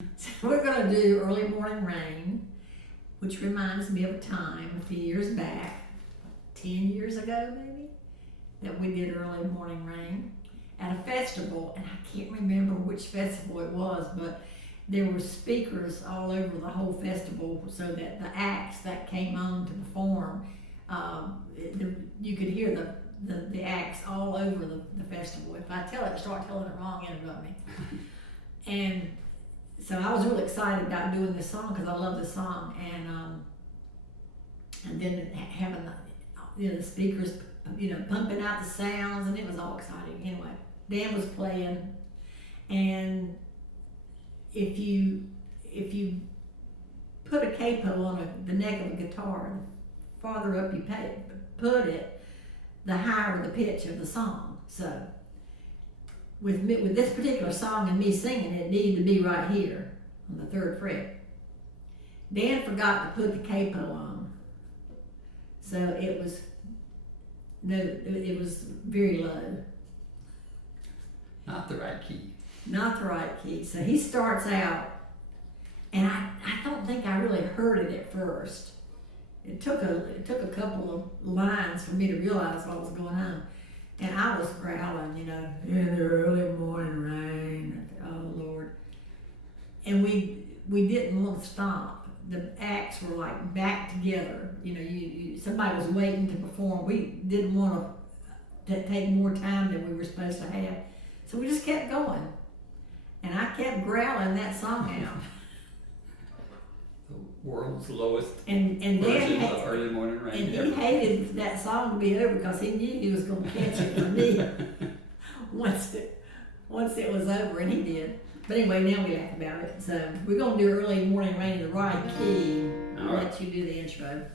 So we're going to do Early Morning Rain, which reminds me of a time a few years back, 10 years ago maybe, that we did Early Morning Rain at a festival, and I can't remember which festival it was, but there were speakers all over the whole festival so that the acts that came on to perform, you could hear the acts all over the festival. If I start telling it wrong, interrupt me. And so I was really excited about doing this song because I love this song, and then having the speakers, pumping out the sounds, and it was all exciting. Anyway, Dan was playing, and if you put a capo on the neck of a guitar, the farther up you put it, the higher the pitch of the song. So with this particular song and me singing, it needed to be right here on the 3rd fret. Dan forgot to put the capo on, so it was very low. Not the right key. Not the right key. So he starts out, and I don't think I really heard it at first. It took a couple of lines for me to realize what was going on. And I was growling, in the early morning rain. Oh Lord. And we didn't want to stop. The acts were like back together. Somebody was waiting to perform. We didn't want to take more time than we were supposed to have. So we just kept going. And I kept growling that song out. The world's lowest and version of Early Morning Rain. And he hated that song to be over because he knew he was going to catch it from me once it was over, and he did. But anyway, now we laugh about it. So we're going to do Early Morning Rain in the right key. I'll let you do the intro.